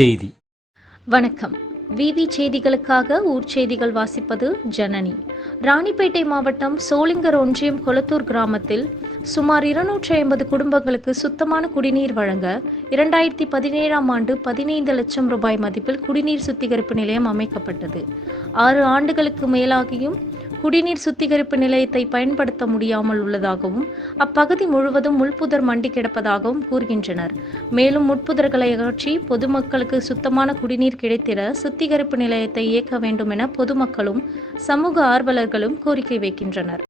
செய்தி. வணக்கம். விவி செய்திகளுக்காக ஊர் செய்திகள் வாசிப்பது ஜனனி. ராணிப்பேட்டை மாவட்டம் சோளிங்கர் ஒன்றியம் கொளத்தூர் கிராமத்தில் சுமார் இருநூற்றி ஐம்பது குடும்பங்களுக்கு சுத்தமான குடிநீர் வழங்க இரண்டாயிரத்தி பதினேழாம் ஆண்டு பதினைந்து லட்சம் ரூபாய் மதிப்பில் குடிநீர் சுத்திகரிப்பு நிலையம் அமைக்கப்பட்டது. ஆறு ஆண்டுகளுக்கு மேலாகியும் குடிநீர் சுத்திகரிப்பு நிலையத்தை பயன்படுத்த முடியாமல் உள்ளதாகவும் அப்பகுதி முழுவதும் முள்புதர் மண்டி கிடப்பதாகவும் கூறுகின்றனர். மேலும் முட்புதர்களை அகற்றி பொதுமக்களுக்கு சுத்தமான குடிநீர் கிடைத்திட சுத்திகரிப்பு நிலையத்தை இயக்க வேண்டும் என பொதுமக்களும் சமூக ஆர்வலர்களும் கோரிக்கை வைக்கின்றனர்.